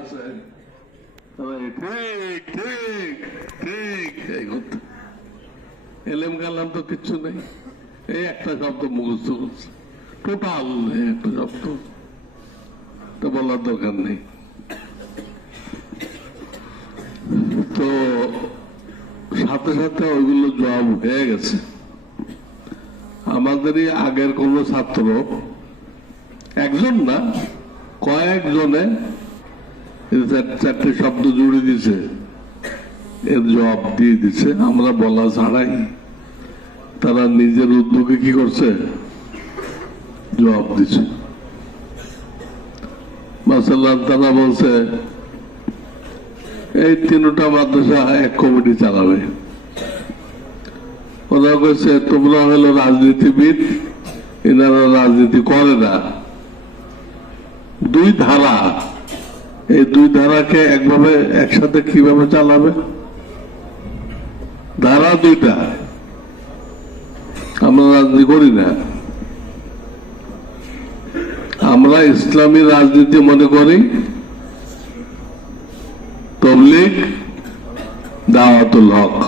আছে। ঠিক ঠিক ঠিক। এই এলেম তো নেই। এই একটা শব্দ মুখস্থ করছে। টোটাল একটা শব্দ। তো বলার দরকার নেই। তো সাথে সাথে ওইগুলো জবাব হয়ে গেছে। আমাদেরই আগের কোন ছাত্র একজন না কয়েকজনে চারটে শব্দ জুড়ে দিছে। এর জবাব দিয়ে দিছে, আমরা বলা ছাড়াই। তারা নিজের উদ্যোগে কি করছে? জবাব দিচ্ছে তারা বলছে, এই তিনটা মাদ্রাসা এক কমিটি চালাবে। ওরা কইছে, তোমরা হলো রাজনীতিবিদ, এনারা রাজনীতি করে না। দুই ধারা। এই দুই ধারাকে একভাবে একসাথে কীভাবে চালাবে? ধারা দুইটা। আমরা রাজনীতি করি না। আমরা ইসলামী রাজনীতি মনে করি। তবলিক দাওয়াতুল হক।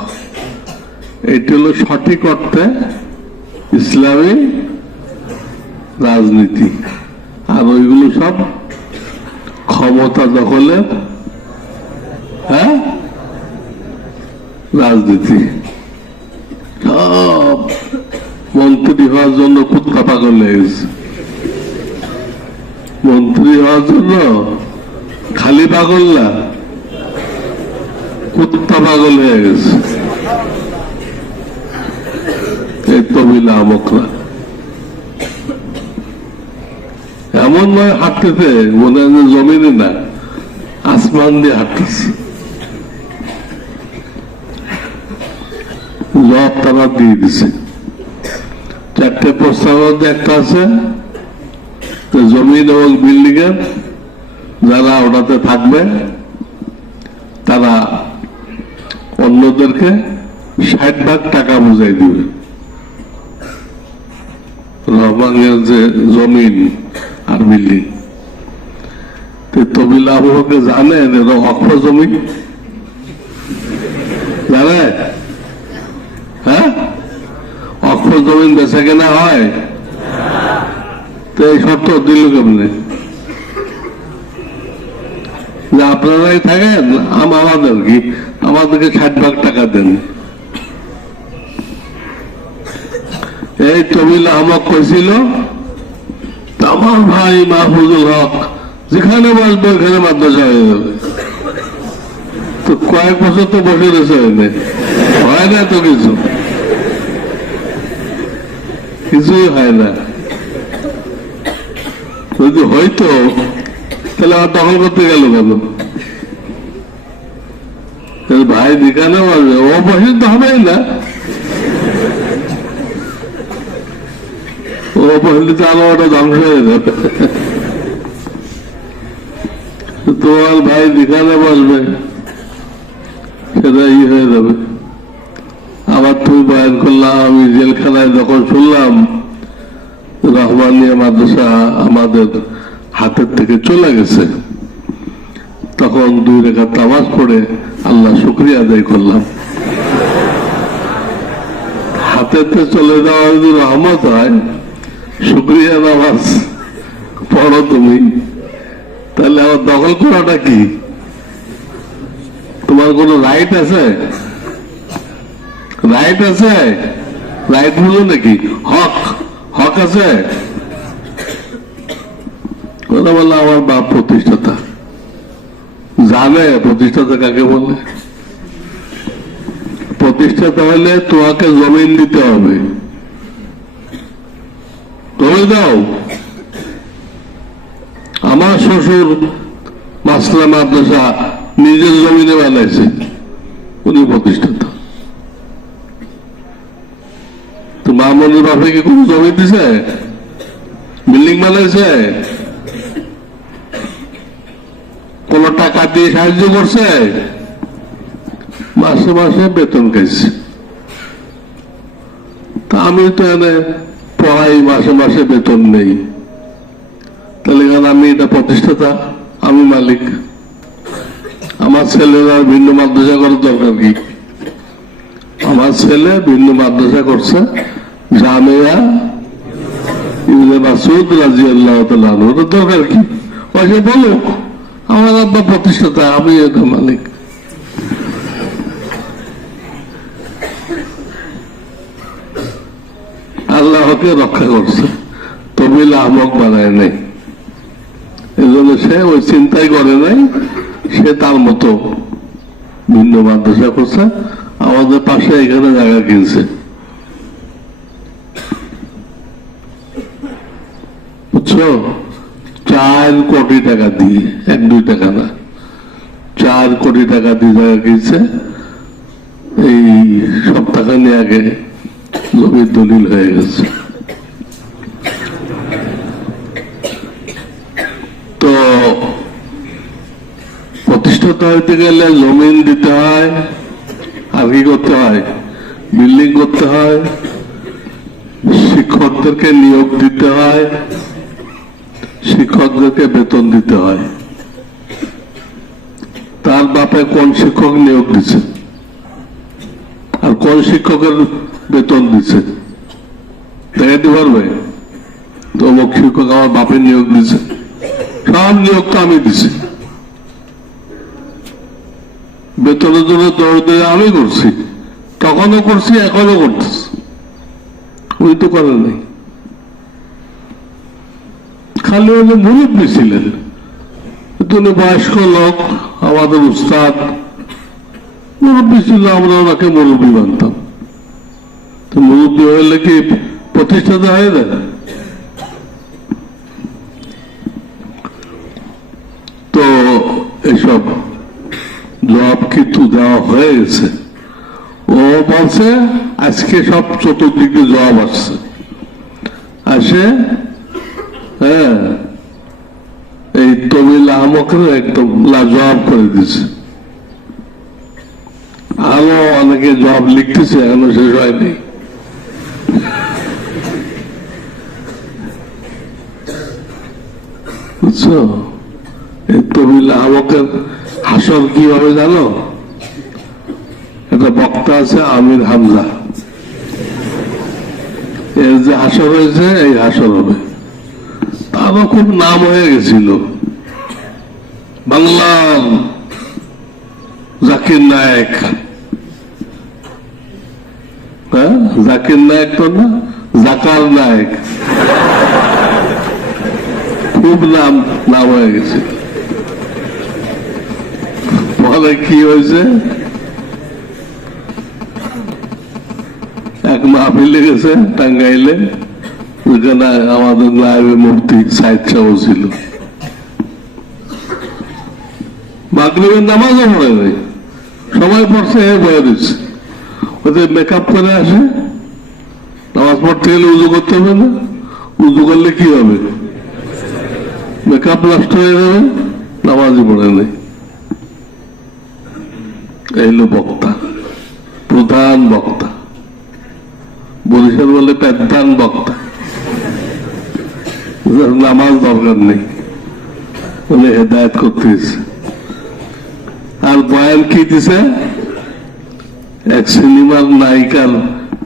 এটি হলো সঠিক অর্থে ইসলামী রাজনীতি। আর ওইগুলো সব ক্ষমতা দখলের হ্যাঁ? রাজনীতি। সব মন্ত্রী হওয়ার জন্য পাগল হয়ে গেছে। মন্ত্রী হওয়ার জন্য খালি পাগল না, কুত্তা পাগল হয়ে গেছে। এই তবিলা আমকরা। নয় হাঁটতেছে মনে হয় জমিনে না, আসমান দিয়ে হাঁটতেছে। জব তারা দিয়ে দিছে। চারটে প্রস্তাবের মধ্যে একটা আছে জমিন এবং বিল্ডিং এর যারা ওটাতে থাকবে, তারা অন্যদেরকে ষাট ভাগ টাকা বুঝাই দিবে। রহমানের যে জমিন আর বিল্ডিং তবিল আবহাওয়াকে জানেন এরা অক্ষ জমি। জানে? হ্যাঁ? অক্ষ জমিন বেচা কেনা হয়? তো এই শর্ত দিল কেমনে? যে আপনারাই থাকেন, আম- আমাদের কি? আমাদেরকে ষাট ভাগ টাকা দেন। এই তবিল আহমদ কইছিল আমার ভাই মাহফুজুল হক, যেখানে বসবে, ওখানে মাদ্রাসা হয়ে যাবে। তো কয়েক বছর তো বসে রয়েছে এনে হয় না তো কিছু? কিছুই হয় না। যদি হয়তো, তাহলে আর দখল করতে গেল কেন? ভাই যেখানে বসবে, ও বসে তো হবেই না। বসলে ওটা ধ্বংস হয়ে যাবে। তোমার ভাই যেখানে বসবে। সেটা ই হয়ে যাবে। আবার তুমি বয়ান করলাম, আমি জেলখানায় যখন শুনলাম রহমানিয়া মাদ্রাসা আমাদের হাতের থেকে চলে গেছে। তখন দুই রেখা তামাজ পড়ে আল্লাহ শুক্রিয়া আদায় করলাম। হাতের চলে যাওয়া যদি রহমত হয় শুক্রিয়া নামাজ পড়ো তুমি। তাহলে আমার দখল করাটা কি? তোমার কোন রাইট আছে? রাইট আছে? রাইট হলো নাকি? হক। হক আছে? কথা বলল আমার বাপ প্রতিষ্ঠাতা। জানে প্রতিষ্ঠাতা কাকে বলে? প্রতিষ্ঠাতা হলে তোমাকে জমিন দিতে হবে। তুমি দাও। আমার শ্বশুর মাসলা মাদ্রাসা নিজের জমিনে বানাইছে, উনি প্রতিষ্ঠাতা। তো মামুনের বাপে কি কোন জমি দিছে? বিল্ডিং বানাইছে? কোন টাকা দিয়ে সাহায্য করছে? মাসে মাসে বেতন খাইছে। তা আমি তো এনে পড়াই মাসে মাসে বেতন নেই। তাহলে এখানে আমি এটা প্রতিষ্ঠাতা, আমি মালিক। আমার ছেলেরা ভিন্ন মাদ্রাসা করার দরকার কি? আমার ছেলে ভিন্ন মাদ্রাসা করছে, জামিয়া, ইবনে মাসুদ রাজি আল্লাহ দরকার কি? বলুক, আমার আব্বা প্রতিষ্ঠাতা, আমি এটা মালিক। আল্লাহকে রক্ষা করছে। তবিল আহমক বানায় নাই। এই জন্য সে ওই চিন্তাই করে নাই, সে তার মতো ভিন্ন মাদ্রাসা করছে। আমাদের পাশে এখানে জায়গা কিনছে। চার কোটি টাকা দিয়ে, এক, দুই টাকা না। চার কোটি টাকা দিয়ে জায়গা কিনছে। এই সপ্তাহখানি আগে জমির দলিল হয়ে গেছে তো প্রতিষ্ঠাতা হইতে গেলে জমিন দিতে হয় আর করতে হয়, বিল্ডিং করতে হয়, শিক্ষকদেরকে নিয়োগ দিতে হয়, শিক্ষকদেরকে বেতন দিতে হয়। তার বাপে কোন শিক্ষক নিয়োগ দিছে? আর কোন শিক্ষকের বেতন দিছে? দেখাতে পারবে? তো শিক্ষক আমার বাপে নিয়োগ দিছে। সব নিয়োগ তো আমি দিছি। বেতনের জন্য দৌড় দিয়ে আমি করছি তখনও করছি এখনও করতেছি উনি তো করেন নাই। খালি উনি মুরব্বী ছিলেন। উনি বয়স্ক লোক, আমাদের উস্তাদ। মুরব্বী ছিল, আমরা ওনাকে মুরব্বী মানতাম। তো মুরব্বী হইলে কি প্রতিষ্ঠাতা হয় না তো এসব জবাব কিন্তু দেওয়া হয়ে গেছে ও বলছে, আজকে সব চতুর্দিকে জবাব আসছে। আসে হ্যাঁ এই তবিল আহমকের একদম লাজবাব করে দিছে আরও অনেকে জবাব লিখতেছে, এখনও শেষ হয়নি। বুঝছ? তবিল আহমকের হাসর কি হবে জানো? একটা বক্তা আছে আমির হামজা। এর যে হাসর হয়েছে, এই হাসর হবে। তারও খুব নাম হয়ে গেছিল। বাংলার জাকির নায়ক। হ্যাঁ? জাকির নায়ক তো না, জাকার নায়ক। খুব নাম নাম হয়ে গেছে। পরে কি হয়েছে? মাহফিলে গেছে, টাঙ্গাইলে। ওইখানে আমাদের নায়বে মুফতি সাইদ সাহ ছিল। মাগরিবের নামাজও পড়ে নাই। সময় পড়ছে, এ বয়ে দিচ্ছে। ওদের মেকআপ করে আসে। নামাজ পড়তে গেলে উজু করতে হবে না। উজু করলে কি হবে? মেকআপ নষ্ট হয়ে যাবে, নামাজই পড়ে নেই। এই হলো বক্তা, প্রধান বক্তা। বরিশাল বলে প্রধান বক্তা। নামাজ দরকার নেই। বলে হেদায়ত করতে আর বয়ান কি দিছে? এক সিনেমার নায়িকার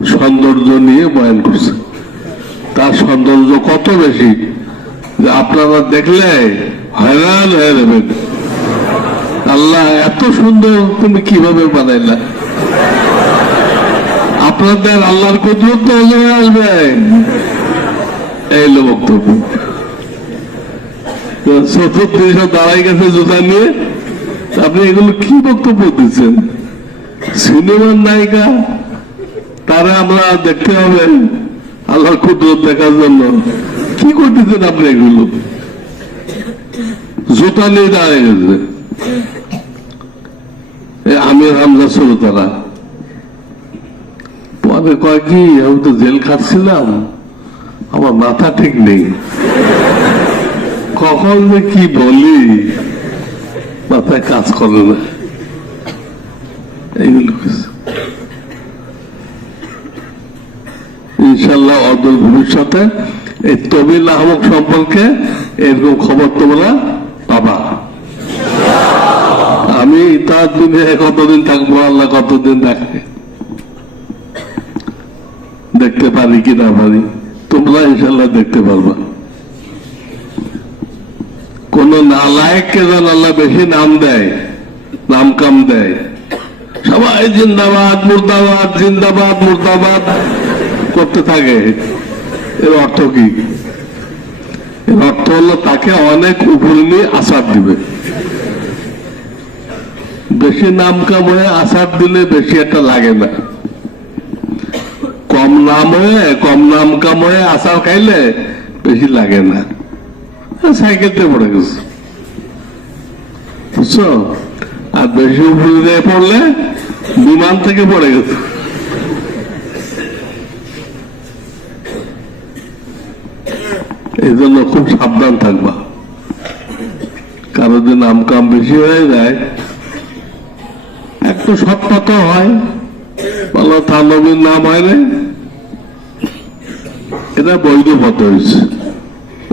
সৌন্দর্য নিয়ে বয়ান করছে। তার সৌন্দর্য কত বেশি? যে আপনারা দেখলে হয়রান হয়ে যাবেন। আল্লাহ এত সুন্দর, তুমি কীভাবে বানাইলা? আপনাদের আল্লাহর কুদরত নজরে আসবে এই বক্তব্য। চতুর্থ দাঁড়াই গেছে জুতা নিয়ে। আপনি এগুলো কি বক্তব্য দিচ্ছেন? সিনেমার নায়িকা, তারা আমরা দেখতে হবে আল্লাহর কুদরত দেখার জন্য। কি করতেছেন আপনি এগুলো? জুতা নিয়ে দাঁড়িয়ে গেছে। আমির হামজা শ্রোতারা পরে কয় আমি তো জেল খাটছিলাম আমার মাথা ঠিক নেই। কখন যে কি বলি, মাথায় কাজ করে না। এইগুলো ইনশাল্লাহ অদূর ভবিষ্যতে এই তবিল আহমদ সম্পর্কে এরকম খবর তোমরা পাবা। আমি তার দুনিয়ায় কতদিন থাকব, আল্লাহ কতদিন থাকে দেখতে পারি কি না পারি, তোমরা ইনশাল্লাহ দেখতে পারবা। কোন নালায়ককে যেন আল্লাহ বেশি নাম দেয় নাম কাম দেয়। সবাই জিন্দাবাদ, মুর্দাবাদ জিন্দাবাদ, মুর্দাবাদ করতে থাকে। এর অর্থ কি? এর অর্থ হলো তাকে অনেক উপরে নিয়ে আসার দিবে। বেশি নাম কাম হয়ে আসার দিলে বেশি একটা লাগে না। কম নাম কম নাম কাম হয়ে খাইলে বেশি লাগে না। সাইকেলতে পড়ে গেছে বুঝছ আর বেশি উপরে পড়লে বিমান থেকে পড়ে গেছে এই জন্য খুব সাবধান থাকবা। কারও যদি নাম কাম বেশি হয়ে যায়। একটু সৎপথ হয়। বলো তার নবীর নাম হয় না? এটা বৈধ পথ হয়েছে।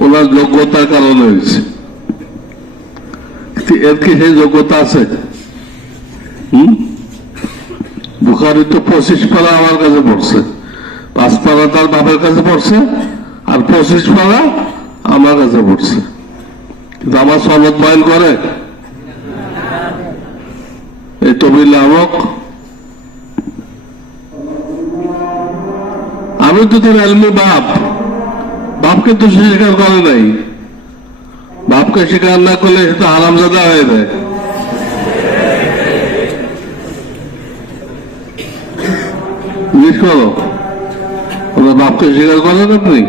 ওনার যোগ্যতার কারণে হয়েছে। এর কি সেই যোগ্যতা আছে? তো পঁচিশ পারা আমার কাছে পড়ছে। পাঁচ পারা তার বাবার কাছে পড়ছে, আর পঁচিশ পারা আমার কাছে পড়ছে। কিন্তু আমার সনদ বয়ন করে। এই তবিল আমক আমি তো তোর এলমি বাপ। বাপকে তো সে স্বীকার করে নাই। বাপকে স্বীকার না করলে সে তো হারামজাদা হয়ে যায়। জিজ্ঞেস করো বাপকে স্বীকার করেন আপনি?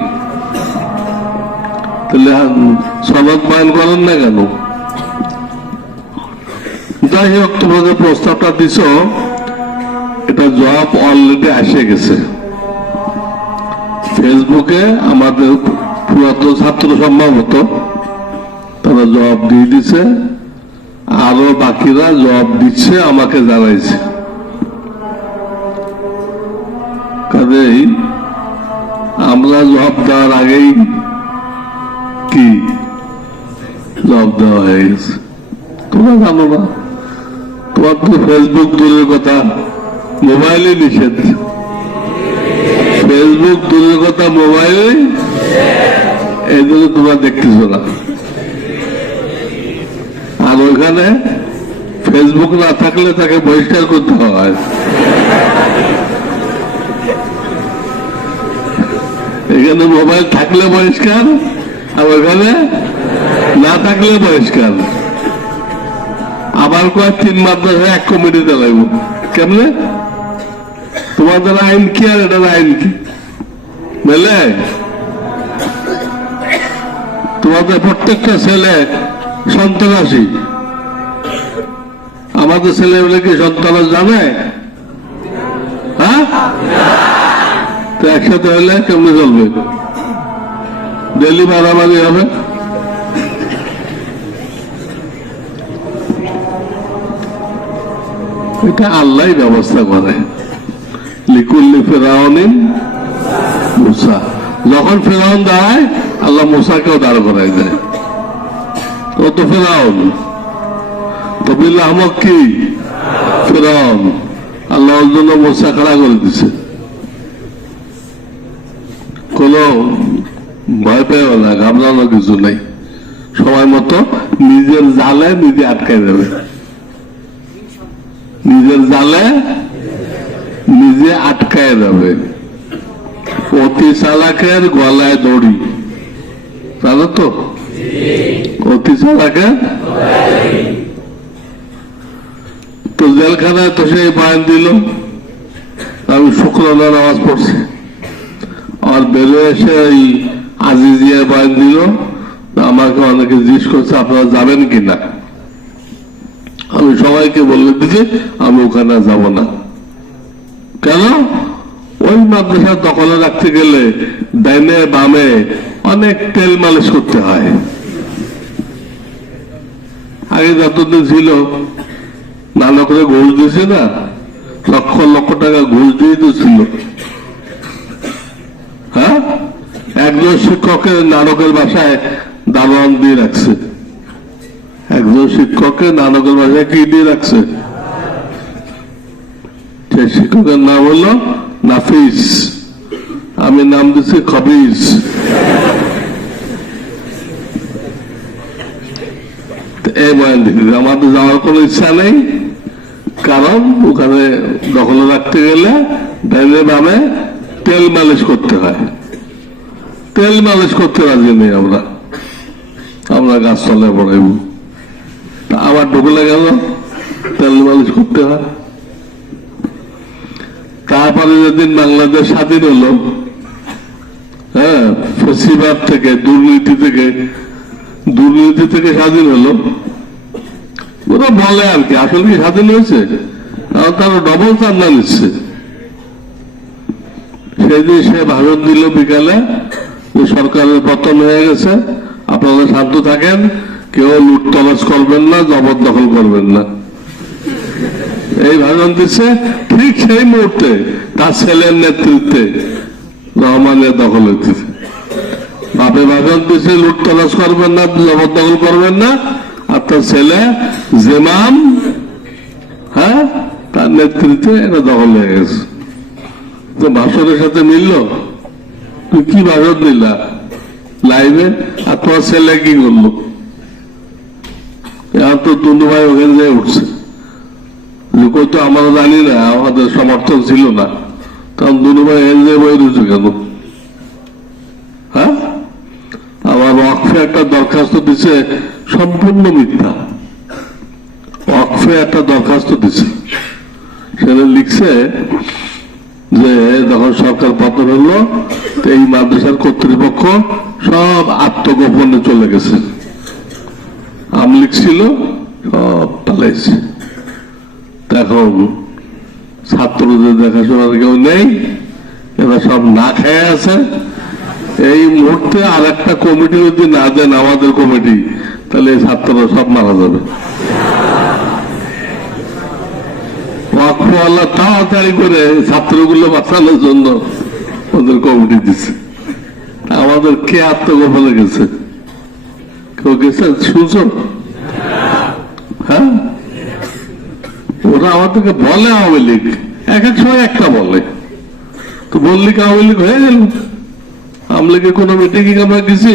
তাহলে সনদ বয়ন করেন না কেন? যাই হোক তোমাদের প্রস্তাবটা দিছ, এটা জবাব অলরেডি এসে গেছে। ফেসবুকে আমাদের পুরাতন ছাত্র সম্ভবত, তারা জবাব দিয়ে দিছে, আরও বাকিরা জবাব দিচ্ছে, আমাকে জানাইছে। কাজেই আমরা জবাব দেওয়ার আগেই কি? জবাব দেওয়া হয়ে গেছে। তোমরা জানো না। তোমার তো ফেসবুক দূরের কথা মোবাইলে নিষেধ। ফেসবুক দূরের কথা মোবাইলে? জন্য তোমরা দেখতেছ না। আর ওইখানে ফেসবুক না থাকলে তাকে বহিষ্কার করতে হয়। এখানে মোবাইল থাকলে বহিষ্কার, আর ওইখানে না থাকলে বহিষ্কার। আবার কয় তিন মাদ্রাসা এক কমিটিতে লাগবো। কেমনে? তোমাদের আইন কি আর এটার আইন কি? বুঝলে তোমাদের প্রত্যেকটা ছেলে সন্ত্রাসী। আমাদের ছেলেগুলো কি সন্ত্রাস জানে? হ্যাঁ? তো একসাথে হলে কেমনে চলবে? ডেলি মারামারি হবে? এটা আল্লাহ ব্যবস্থা করে। লিকুল্লি ফেরাউনিন মুসা। যখন ফেরাউন দাঁড়ায়, আল্লাহ মুসাকেও দাঁড় করাই দেয়। ও তো ফেরাউন? কবিল আহমদ কি? ফেরাউন। আল্লাহর জন্য মুসা খাড়া করে দিছে। কোন ভয় পেও না ঘাবড়ানো কিছু নেই। সময় মতো নিজের জালে নিজে আটকাই দেবে। নিজের জালে নিজে আটকায় যাবে অতি চালাকের গলায় দড়ি। জানো তো? অতি চালাকের তো জেলখানায় তো সেই বয়ান দিল। আমি শুক্রবার নামাজ পড়ছি। আর বেরোয় এসে ওই আজিজিয়া বয়ান দিল। আমাকে অনেকে জিজ্ঞেস করছে, আপনারা যাবেন কিনা? আমি সবাইকে বলে দিচ্ছি আমি ওখানে যাব না। কেন? ওই মাদ্রাসা দখলে রাখতে গেলে ডাইনে বামে অনেক তেল মালিশ করতে হয়। আগে যতদিন ছিল নানা করে ঘুষ দিয়েছে না, লক্ষ লক্ষ টাকা ঘুষ দিয়ে তো ছিল। হ্যাঁ? একজন শিক্ষকের নানকের বাসায় দারোয়ান দিয়ে রাখছে। একজন শিক্ষককে নানকের ভাষায় কি দিয়ে রাখছে? সে শিক্ষকের নাম হলো নাফিস, আমি নাম দিচ্ছি খবিজ। এই বয়ান দিকে আমাদের যাওয়ার কোনো ইচ্ছা নেই, কারণ ওখানে দখলে রাখতে গেলে ডাইনে বামে তেল মালিশ করতে হয়। তেল মালিশ করতে রাজি নেই আমরা। আমরা গাছতলায় পড়াইব তা আবার ঢুকলে গেল তেল মালিশ করতে হয়। তারপরে যেদিন বাংলাদেশ স্বাধীন হলো। হ্যাঁ ফেসিবাদ থেকে, দুর্নীতি থেকে দুর্নীতি থেকে স্বাধীন হলো। ওরা বলে আর কি, আসলে কি স্বাধীন হয়েছে? তারা ডবল চান্দা নিচ্ছে। সেদিন সে ভাষণ দিল বিকালে, যে সরকারের পতন হয়ে গেছে, আপনারা শান্ত থাকেন, কেউ লুটতলাশ করবেন না, জবরদখল করবেন না। এই ভাষণ দিচ্ছে ঠিক সেই মুহূর্তে তার ছেলের নেতৃত্বে রহমানের দখল হইতেছে। বাপে ভাষণ দিচ্ছে লুটতলাশ করবেন না জবরদখল করবেন না, আর তার ছেলে জেমাম হ্যাঁ তার নেতৃত্বে এটা দখল হয়ে গেছে। তো ভাষণের সাথে মিলল? তুই কি ভাষণ দিলা? লাইভে? আর তোমার ছেলে কি করল? এখন তো দুনু ভাই ওখানে উঠছে। যে আমরা জানি না, আমাদের সমর্থন ছিল না। তখন দুনু ভাই এখানে যেয়ে বই রয়েছে কেন? হ্যাঁ? আমার ওয়াকফে একটা দরখাস্ত দিছে, সম্পূর্ণ মিথ্যা। ওয়াকফে একটা দরখাস্ত দিছে। সেটা লিখছে যে, যখন সরকার পতন হলো এই মাদ্রাসার কর্তৃপক্ষ সব আত্মগোপনে চলে গেছে। আমলিক ছিল সব পালাইছে। এখন ছাত্রদের দেখাশোনার কেউ নেই, এরা সব না খেয়ে আছে। এই মুহূর্তে আর একটা কমিটি যদি না দেন, আমাদের কমিটি, তাহলে এই ছাত্ররা সব মারা যাবে। ওয়াকফওয়ালা তাড়াতাড়ি করে ছাত্রগুলো বাঁচানোর জন্য ওদের কমিটি দিচ্ছে। আমাদের কে আত্মগোপনে গেছে? কেউ গেছে? শুনছো? হ্যাঁ? ওরা আমাদেরকে বলে আওয়ামী লীগ। এক এক সময় একটা বলে। তো বললি কি আওয়ামী লীগ হয়ে গেল? আওয়ামী লীগের কোনো মিটিং আমরা গেছি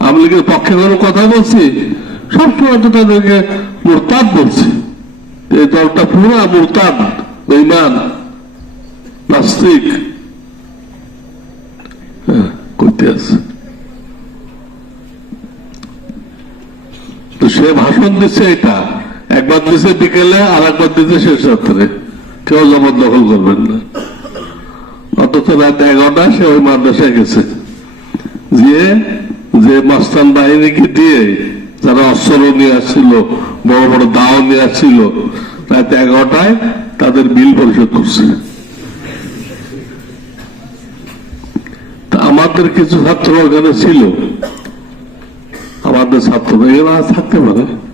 আওয়ামী লীগের পক্ষে কোনো কথা বলছি? সবসময় তো তাদেরকে মোরতাদ বলছি। এই দলটা পুরা মোরতাদ বেইমান নাস্তিক। হ্যাঁ, সে ভাষণ দিচ্ছে এটা। একবার বিকেলে আর একবার শেষ রাত্রে। কেউ জবরদখল করবেন না। অথচ রাত এগারোটা সে ওই মাদ্রাসায় গেছে। যে যে মস্তান বাহিনীকে দিয়ে যারা অস্ত্র নিয়ে আসছিল, বড় বড় দাও নিয়ে আসছিল, রাত এগারোটায় তাদের বিল পরিশোধ করছে। আমাদের কিছু ছাত্র ওখানে ছিল। আমাদের ছাত্র, এরা থাকতে পারে।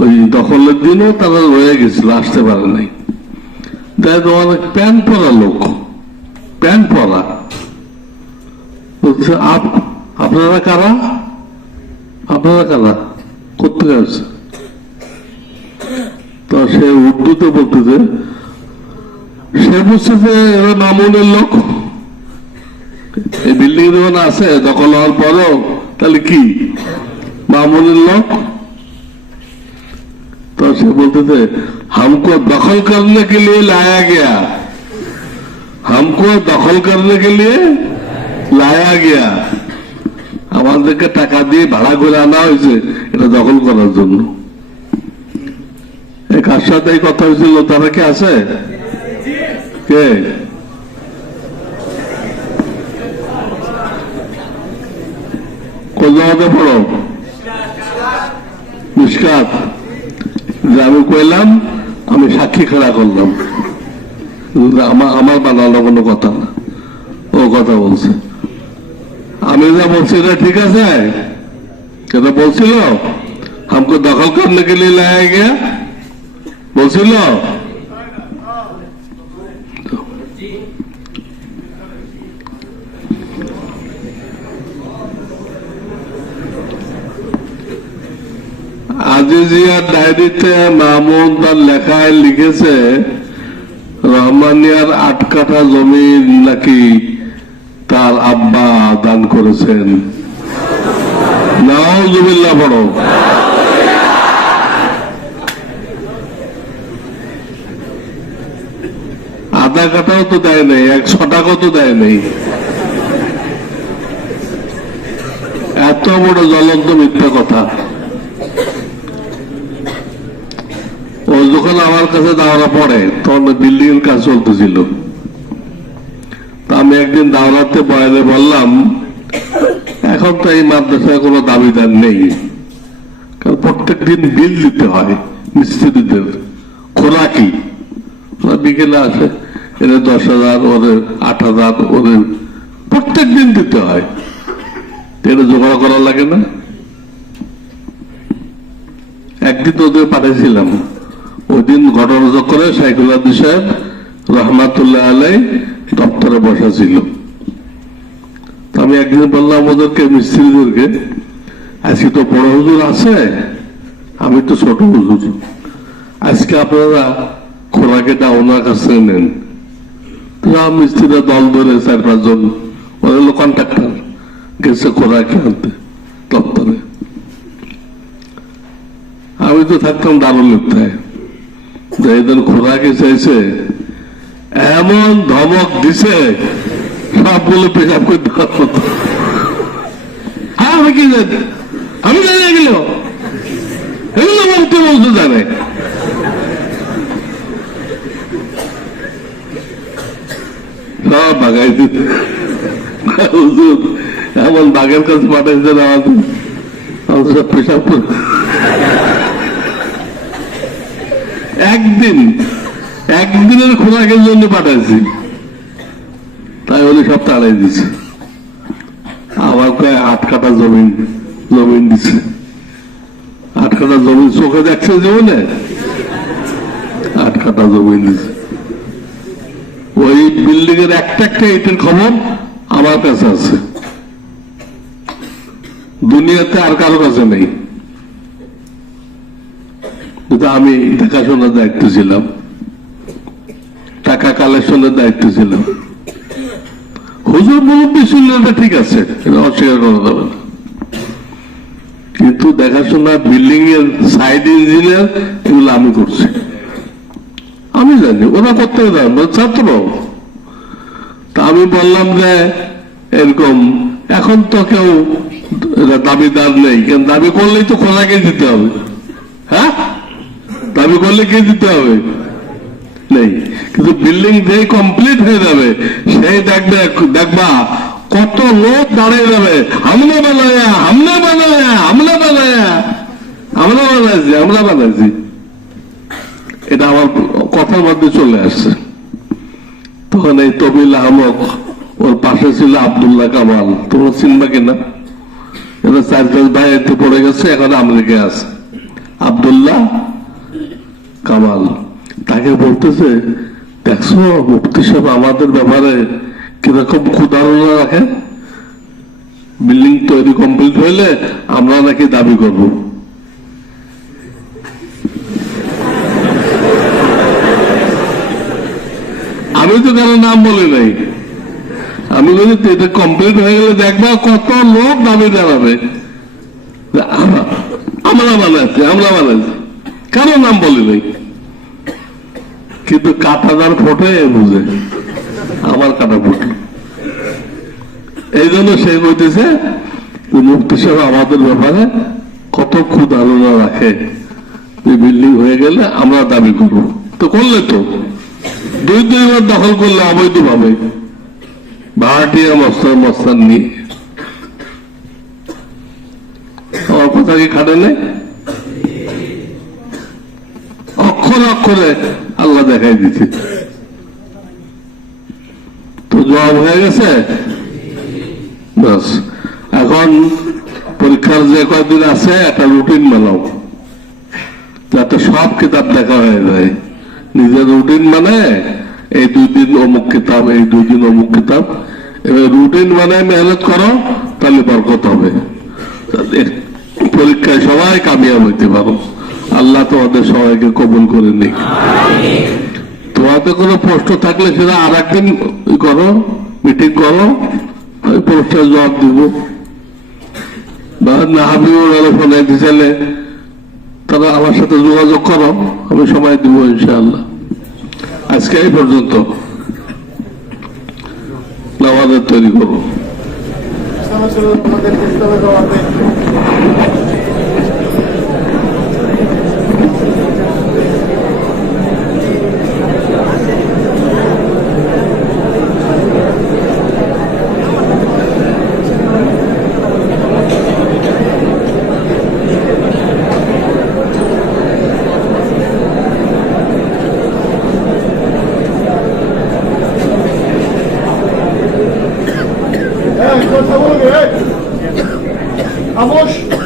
ওই দখলের দিনও তারা রয়ে গেছিল, আসতে পারে নাই। দেখ অনেক প্যান্ট পরা লোক। প্যান্ট পরা। আপনারা কারা? আপনারা কারা? কোথেকে আসছে? তো সে উর্দুতে বলতেছে সে বুঝছে যে, এরা মামুনের লোক। এই বিল্ডিং যখন আছে দখল হওয়ার পরও, তাহলে কি? মামুনের লোক? সে বলতেছে হামকো দখল করনে কে লিয়ে লায়া গিয়া হামকো দখল করনে কে লিয়ে লায়া গিয়া আমাদেরকে টাকা দিয়ে ভাড়া করে আনা হয়েছে এটা দখল করার জন্য কার সাথে এই কথা হয়েছিল তারা কে আছে কে কোন পড়ো মুস্কাত যে আমি কইলাম, আমি সাক্ষী খেলা করলাম। আমার আমার কোনো কথা না। ও কথা বলছে। আমি যা বলছি এটা ঠিক আছে? এটা বলছিল? আমাকে দখল করলে গেলে লাগে বলছিল? খালেজিয়ার ডায়েরিতে মামুন তার লেখায় লিখেছে, রহমানিয়ার আট কাঠা জমি নাকি তার আব্বা দান করেছেন। নাও জমিল্লা বড় আধা কাটাও তো দেয় নাই, এক টাকাও তো দেয় নাই। এত বড় জ্বলন্ত মিথ্যা কথা। ও যখন আমার কাছে দাওরা পড়ে, তখন এর কাজ চলতেছিল। আমি একদিন দাওরাতে বয়ানে বললাম, এখন তো এই মাদ্রাসায় কোনো দাবিদার নেই। কারণ প্রত্যেক দিন বিল দিতে হয় মিস্ত্রিদের খোরাকি বিকেলে আসে এদের দশ হাজার ওদের আট হাজার ওদের প্রত্যেক দিন দিতে হয়। এটা জোগাড় করা লাগে না? একদিন তো ওদের পাঠিয়েছিলাম ওই দিন ঘটনা চক্করে সাইকুল আব্দি সাহেব রহমাতুল্লাহ আলাই দপ্তরে বসা ছিল। আমি একদিন বললাম, ওদেরকে, মিস্ত্রিদেরকে, আজকে তো বড় হুজুর আছে, আমি তো ছোট হুজুর। আজকে আপনারা খোরাকেটা ওনার কাছে নেন। মিস্ত্রিরা দল ধরে চার পাঁচজন ওরা হলো কন্ট্রাক্টর গেছে খোরাকে আনতে দপ্তরে। আমি তো থাকতাম দারুণ লিপ্তায় যেদিন খোরাকে চাইছে, এমন ধমক দিছে সবগুলো পেশাব করে দেওয়ার মতো। হ্যাঁ আমি কি জানি? আমি জানি এগুলো। এগুলো বলতে বলতে জানে। সব বাগাই দিতে। এমন বাঘের কাছে পাঠাইছেন আমাদের আমাদের সব পেশাব একদিন, একদিনের খোরাকের জন্য পাঠাইছি। তাই বলে সব তাড়াই দিছে। আবার কয় আট কাটা জমিন জমিন দিছে। আট কাটা জমিন চোখে দেখছে জীবনে আট কাটা জমিন দিছে। ওই বিল্ডিং এর একটা একটা ইটের খবর আমার কাছে আছে। দুনিয়াতে আর কারও কাছে নেই। কিন্তু আমি দেখাশোনার দায়িত্ব ছিলাম। টাকা কালেকশনের দায়িত্ব ছিলাম। হুজুর মুরব্বী ছিল এটা ঠিক আছে অস্বীকার করা যাবে না। কিন্তু দেখাশোনা বিল্ডিং এর সাইড ইঞ্জিনিয়ার এগুলো আমি করছি। আমি জানি, ওরা করতে ছাত্র। তা আমি বললাম যে, এরকম, এখন তো কেউ দাবিদার নেই, কেন দাবি করলেই তো খোলাকে দিতে হবে। হ্যাঁ? দাবি করলে কে দিতে হবে? নেই। কিন্তু বিল্ডিং যে কমপ্লিট হয়ে যাবে। সেই দেখবে দেখবা কত লোক দাঁড়িয়ে যাবে। হামলা বানায়া হামলা বানায়া হামলা বানায়া। আমরা বানাইছি আমরা বানাইছি। এটা আমার কথার মধ্যে চলে আসছে। তখন এই তবিল আহমদ, ওর পাশে ছিল আবদুল্লাহ কামাল। তোমরা চিনবা কিনা? এটা চার পাঁচ ভাই পড়ে গেছে, এখন আমেরিকায় আছে। আবদুল্লাহ কামাল। তাকে বলতেছে, দেখছ মুক্তি সাহেব আমাদের ব্যাপারে কীরকম ক্ষুদারণা রাখে? বিল্ডিং তৈরি কমপ্লিট হইলে আমরা নাকি দাবি করব। আমি তো কারও নাম বলি নাই। আমি বলি, এটা কমপ্লিট হয়ে গেলে দেখবা কত লোক দাবি জানাবে। আমরা- আমরা বানাচ্ছি আমরা বানাচ্ছি কারও নাম বলি নাই? কিন্তু কাটাদার ফোটে বুঝে। আমার কাটা ফোটে। এই জন্য সে বলতেছে মুক্তি সাহেব আমাদের ব্যাপারে কত খুদ আলোচনা রাখে বিল্ডিং হয়ে গেলে আমরা দাবি করব। তো করলে তো। দুই দুইবার দখল করলে অবৈধ ভাবে। ভাড়াটিয়া মস্তান মস্তান নিয়ে আমার কথা কি খাটে অক্ষর অক্ষরে আল্লাহ দেখাই দিচ্ছে তো জবাব হয়ে গেছে? এখন পরীক্ষার যে কয়েকদিন আছে, একটা রুটিন বানাও। যাতে সব কিতাব দেখা হয়ে যায়। নিজের রুটিন মানে এই দুই দিন অমুক কিতাব, এই দুই দিন অমুক কিতাব। এবার রুটিন মানে মেহনত করো, তাহলে বরকত হবে। পরীক্ষায় সবাই কামিয়াব হইতে পারো। আল্লাহ তোমাদের সবাইকে কবুল করে নিক। তোমাদের কোনো প্রশ্ন থাকলে সেটা আর একদিন করো মিটিং করো ওই প্রশ্নের জবাব দিব। বা না আলোচনায় দিছিলে তারা আমার সাথে যোগাযোগ করো, আমি সময় দিব ইনশাআল্লাহ। আজকে এই পর্যন্ত। নামাজের তৈরি করো। motion.